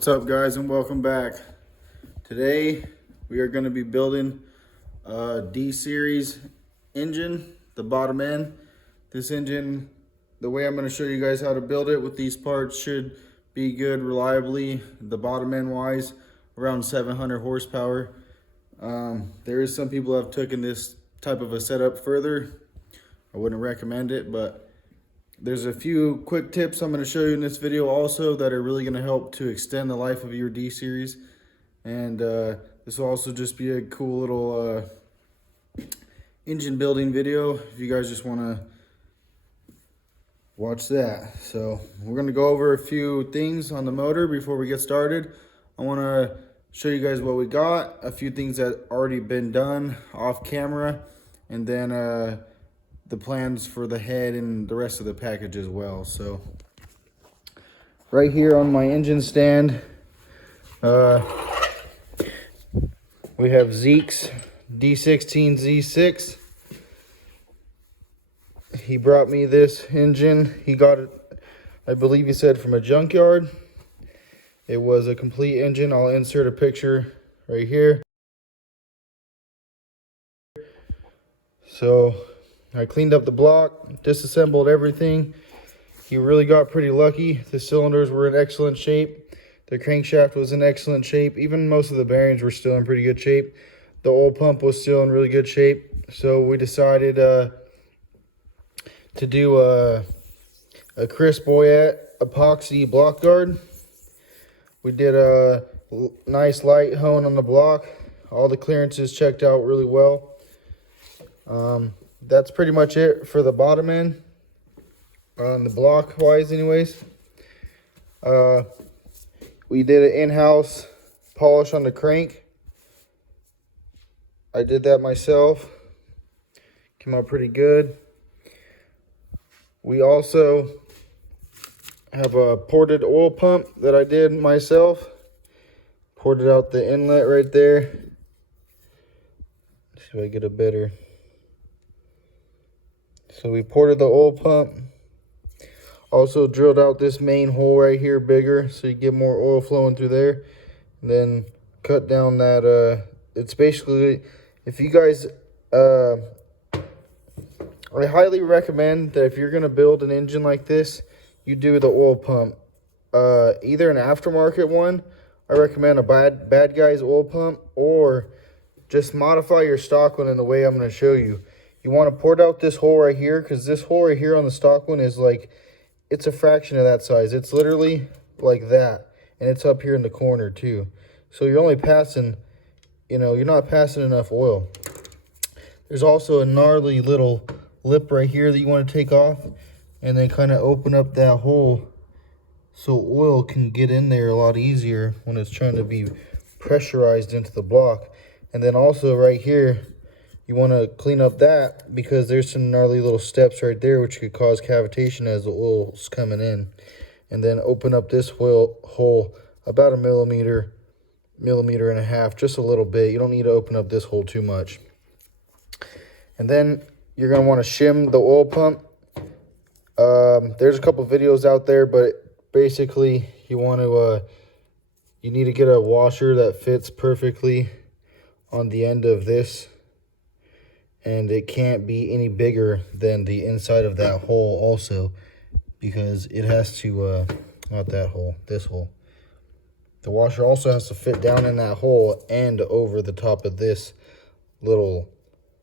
What's up, guys, and welcome back. Today we are going to be building a D series engine, the bottom end. This engine, the way I'm going to show you guys how to build it with these parts, should be good reliably. The bottom end wise, around 700 horsepower. There is some people who have taken this type of a setup further. I wouldn't recommend it, but there's a few quick tips I'm going to show you in this video also that are really going to help to extend the life of your D series. And this will also just be a cool little engine building video if you guys just want to watch that. So we're going to go over a few things on the motor before we get started. I want to show you guys what we got, a few things that already been done off camera, and then the plans for the head and the rest of the package as well. So right here on my engine stand, we have Zeke's D16z6. He brought me this engine. He got it, I believe he said, from a junkyard. It was a complete engine. I'll insert a picture right here. So I cleaned up the block, disassembled everything. He really got pretty lucky. The cylinders were in excellent shape. The crankshaft was in excellent shape. Even most of the bearings were still in pretty good shape. The oil pump was still in really good shape. So we decided to do a Chris Boyette epoxy block guard. We did a nice light hone on the block. All the clearances checked out really well. That's pretty much it for the bottom end on the block wise anyways. We did an in-house polish on the crank. I did that myself. Came out pretty good. We also have a ported oil pump that I did myself. Ported out the inlet right there. Let's see if I get a better. So we ported the oil pump. Also drilled out this main hole right here bigger so you get more oil flowing through there. And then cut down that, it's basically, if you guys, I highly recommend that if you're going to build an engine like this, you do the oil pump. Either an aftermarket one, I recommend a bad guy's oil pump, or just modify your stock one in the way I'm going to show you. You want to port out this hole right here, because this hole right here on the stock one is like, it's a fraction of that size. It's literally like that, and it's up here in the corner too. So you're only passing, you're not passing enough oil. There's also a gnarly little lip right here that you want to take off, and then kind of open up that hole so oil can get in there a lot easier when it's trying to be pressurized into the block. And then also right here, you want to clean up that because there's some gnarly little steps right there which could cause cavitation as the oil's coming in. And then open up this hole about a millimeter and a half, just a little bit. You don't need to open up this hole too much. And then you're going to want to shim the oil pump. There's a couple videos out there, but basically you need to get a washer that fits perfectly on the end of this. And it can't be any bigger than the inside of that hole also, because it has to, not that hole, this hole. The washer also has to fit down in that hole and over the top of this little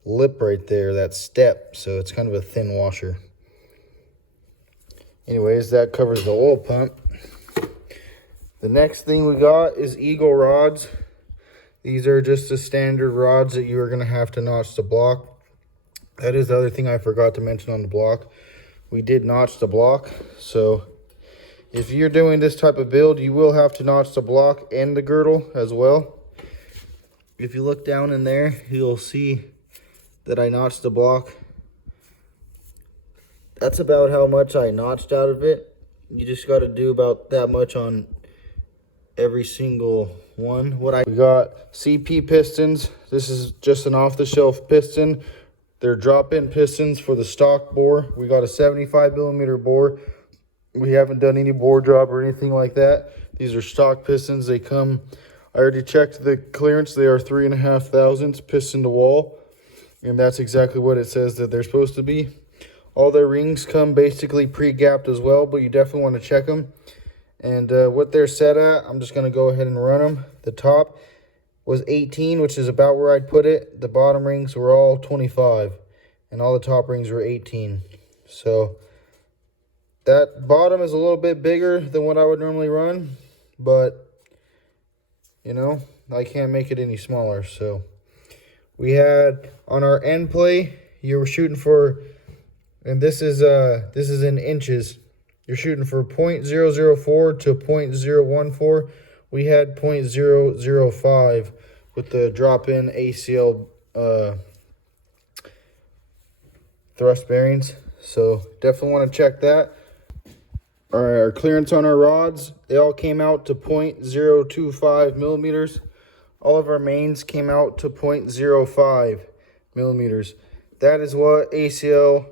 lip right there, that step. So it's kind of a thin washer. Anyways, that covers the oil pump. The next thing we got is Eagle rods. These are just the standard rods that you are going to have to notch the block. That is the other thing I forgot to mention on the block. We did notch the block. So if you're doing this type of build, you will have to notch the block and the girdle as well. If you look down in there, you'll see that I notched the block. That's about how much I notched out of it. You just got to do about that much on every single one. We got CP pistons. This is just an off-the-shelf piston. They're drop-in pistons for the stock bore. We got a 75 millimeter bore. We haven't done any bore job or anything like that. These are stock pistons. They come, I already checked the clearance. They are 3.5 thousandths piston to wall. And that's exactly what it says that they're supposed to be. All their rings come basically pre-gapped as well, but you definitely want to check them. And what they're set at, I'm just going to go ahead and run them. The top was 18, which is about where I'd put it. The bottom rings were all 25, and all the top rings were 18. So that bottom is a little bit bigger than what I would normally run, but, you know, I can't make it any smaller. So we had on our end play, you were shooting for, and this is in inches. You're shooting for 0.004 to 0.014. We had 0.005 with the drop-in ACL thrust bearings. So definitely want to check that. All right, our clearance on our rods, they all came out to 0.025 millimeters. All of our mains came out to 0.05 millimeters. That is what ACL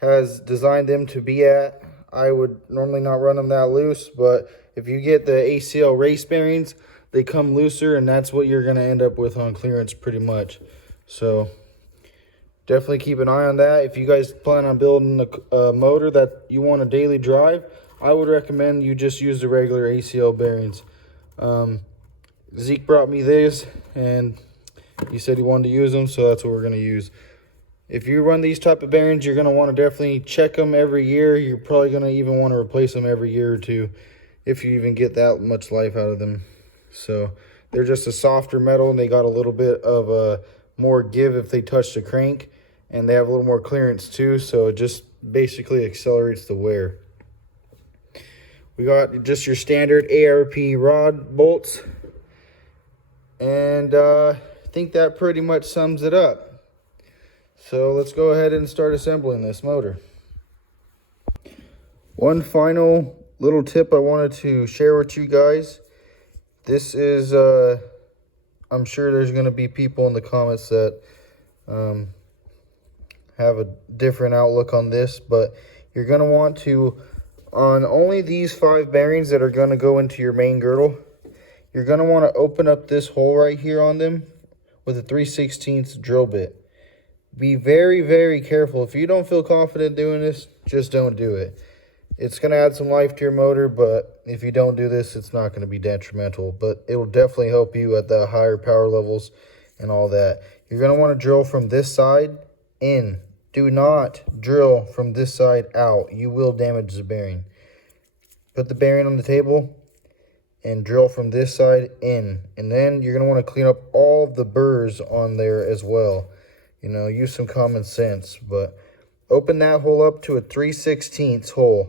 has designed them to be at. I would normally not run them that loose, but if you get the ACL race bearings, they come looser, and that's what you're going to end up with on clearance pretty much. So definitely keep an eye on that. If you guys plan on building a motor that you want a daily drive, I would recommend you just use the regular ACL bearings. Zeke brought me this, and he said he wanted to use them, so that's what we're going to use. If you run these type of bearings, you're going to want to definitely check them every year. You're probably going to even want to replace them every year or two if you even get that much life out of them. So they're just a softer metal, and they got a little bit of more give if they touch the crank, and they have a little more clearance too, so it just basically accelerates the wear. We got just your standard ARP rod bolts, and I think that pretty much sums it up. So let's go ahead and start assembling this motor. One final little tip I wanted to share with you guys. This is, I'm sure there's going to be people in the comments that have a different outlook on this, but you're going to want to, on only these 5 bearings that are going to go into your main girdle, you're going to want to open up this hole right here on them with a 3/16 drill bit. Be very, very careful. If you don't feel confident doing this, just don't do it. It's going to add some life to your motor, but if you don't do this, it's not going to be detrimental. But it will definitely help you at the higher power levels and all that. You're going to want to drill from this side in. Do not drill from this side out. You will damage the bearing. Put the bearing on the table and drill from this side in. And then you're going to want to clean up all the burrs on there as well. You know, use some common sense, but open that hole up to a 3/16 hole,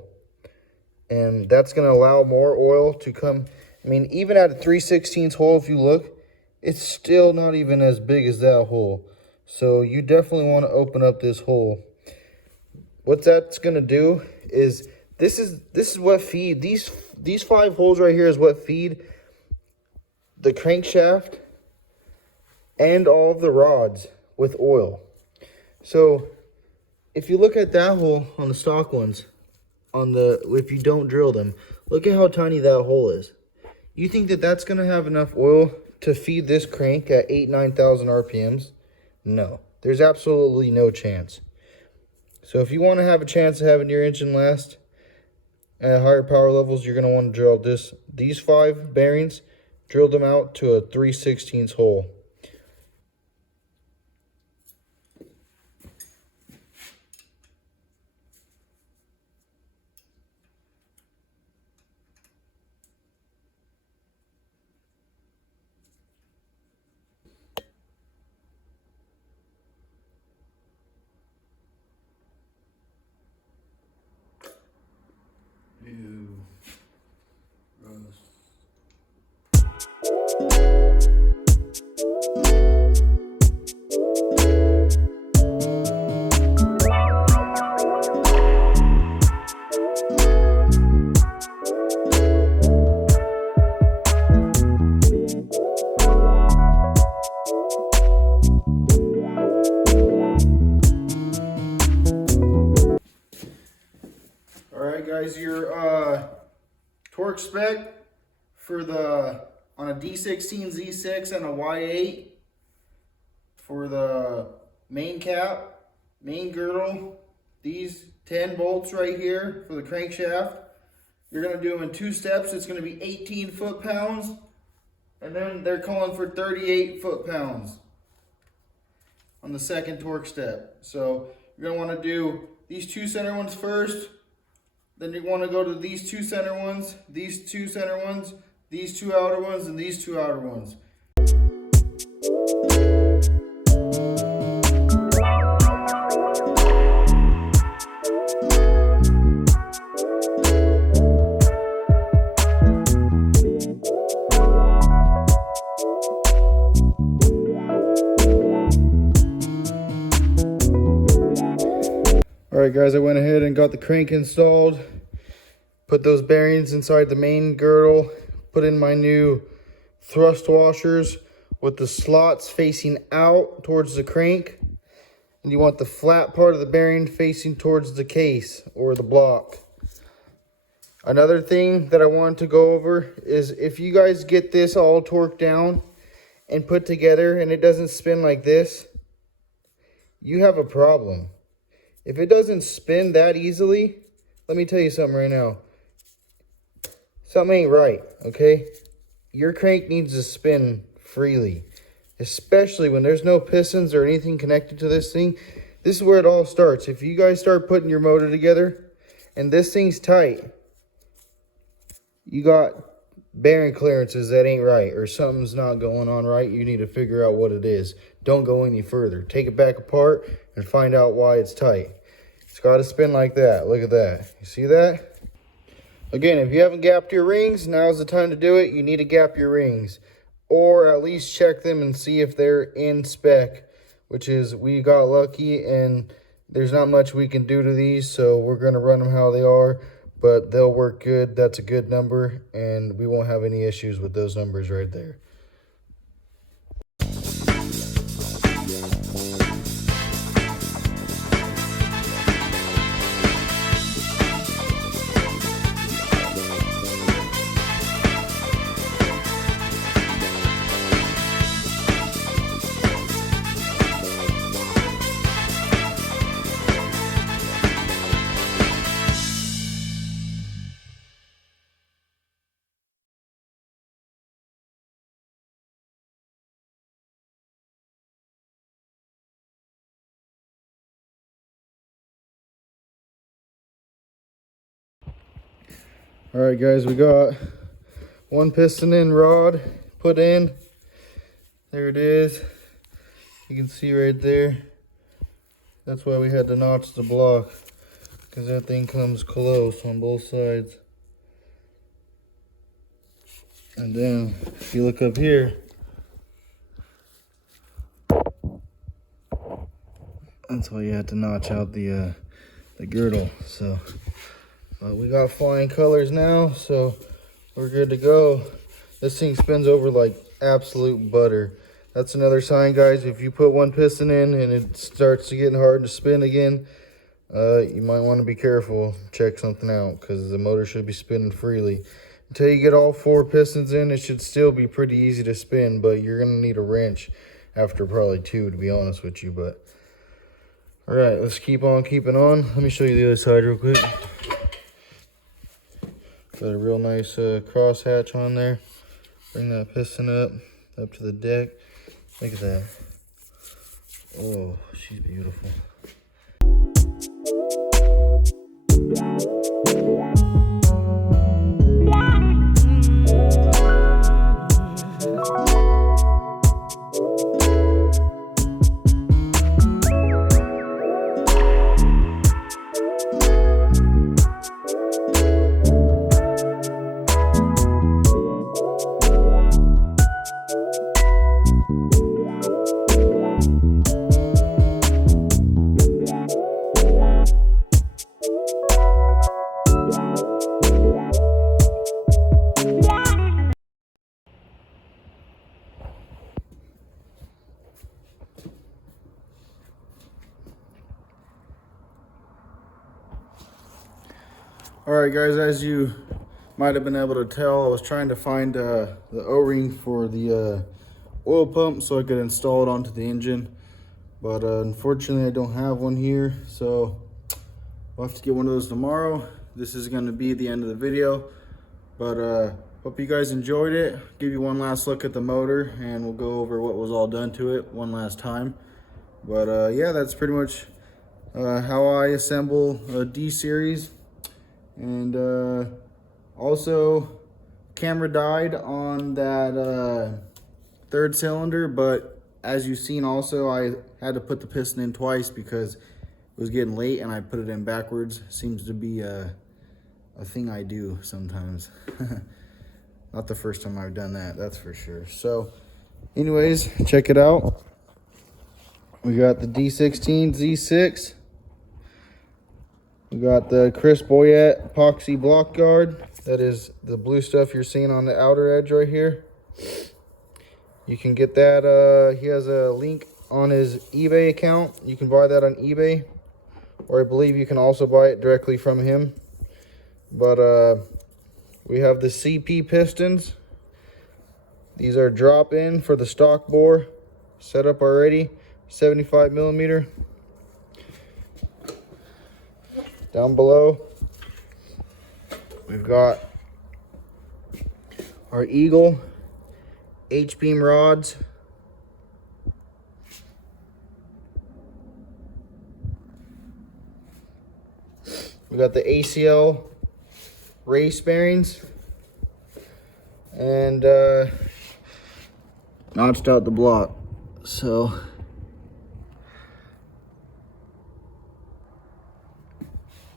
and that's going to allow more oil to come. I mean, even at a 3/16 hole, if you look, it's still not even as big as that hole. So you definitely want to open up this hole. What that's going to do is this is what feed these 5 holes right here is what feed the crankshaft and all of the rods with oil. So if you look at that hole on the stock ones, if you don't drill them, look at how tiny that hole is. You think that that's going to have enough oil to feed this crank at 9,000 RPMs? No, there's absolutely no chance. So if you want to have a chance of having your engine last at higher power levels, you're going to want to drill these 5 bearings, drill them out to a 3/16 hole. Guys, your torque spec for the, on a D16z6 and a Y8 for the main cap, main girdle, these 10 bolts right here for the crankshaft. You're gonna do them in 2 steps. It's gonna be 18 foot-pounds, and then they're calling for 38 foot-pounds on the second torque step. So you're gonna wanna do these 2 center ones first, then you wanna go to these 2 center ones, these 2 center ones, these 2 outer ones, and these 2 outer ones. Alright guys, I went ahead and got the crank installed, put those bearings inside the main girdle, put in my new thrust washers with the slots facing out towards the crank, and you want the flat part of the bearing facing towards the case or the block. Another thing that I wanted to go over is if you guys get this all torqued down and put together and it doesn't spin like this, you have a problem. If it doesn't spin that easily, let me tell you something right now. Something ain't right, okay? Your crank needs to spin freely, especially when there's no pistons or anything connected to this thing. This is where it all starts. If you guys start putting your motor together and this thing's tight, you got bearing clearances that ain't right, or something's not going on right. You need to figure out what it is. Don't go any further. Take it back apart and find out why it's tight. It's got to spin like that. Look at that. You see that? Again, if you haven't gapped your rings, now's the time to do it. You need to gap your rings, or at least check them and see if they're in spec, which is, we got lucky and there's not much we can do to these, so we're going to run them how they are, but they'll work good. That's a good number, and we won't have any issues with those numbers right there. All right, guys, we got one piston in rod put in. There it is. You can see right there. That's why we had to notch the block, because that thing comes close on both sides. And then if you look up here, that's why you had to notch out the girdle. So we got flying colors now, so we're good to go. This thing spins over like absolute butter. That's another sign, guys. If you put one piston in and it starts to get hard to spin again, you might want to be careful. Check something out, because the motor should be spinning freely. Until you get all 4 pistons in, it should still be pretty easy to spin, but you're going to need a wrench after probably 2, to be honest with you. But all right, let's keep on keeping on. Let me show you the other side real quick. Got a real nice cross hatch on there. Bring that piston up to the deck. Look at that. Oh, she's beautiful. All right, guys, as you might have been able to tell, I was trying to find the O-ring for the oil pump so I could install it onto the engine. But unfortunately I don't have one here, so I'll have to get one of those tomorrow. This is going to be the end of the video, but hope you guys enjoyed it. Give you one last look at the motor, and we'll go over what was all done to it one last time. But yeah, that's pretty much how I assemble a D series. And also, camera died on that third cylinder, but as you've seen also, I had to put the piston in twice because it was getting late and I put it in backwards. Seems to be a thing I do sometimes. Not the first time I've done that, that's for sure. So anyways, check it out. We got the D16z6. We got the Chris Boyette epoxy block guard. That is the blue stuff you're seeing on the outer edge right here. You can get that, he has a link on his eBay account. You can buy that on eBay, or I believe you can also buy it directly from him. But we have the CP pistons. These are drop-in for the stock bore, set up already, 75 millimeter. Down below, we've got our Eagle H-beam rods. We got the ACL race bearings, and notched out the block. So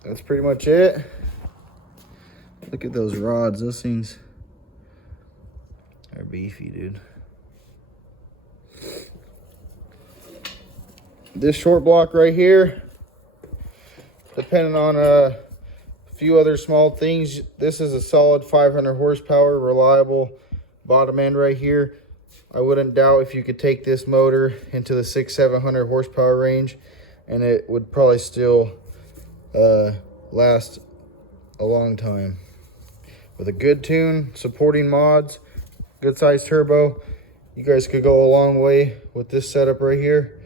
that's pretty much it. Look at those rods. Those things are beefy, dude. This short block right here, depending on a few other small things, this is a solid 500 horsepower, reliable bottom end right here. I wouldn't doubt if you could take this motor into the 600-700 horsepower range, and it would probably still last a long time. With a good tune, supporting mods, good size turbo, you guys could go a long way with this setup right here.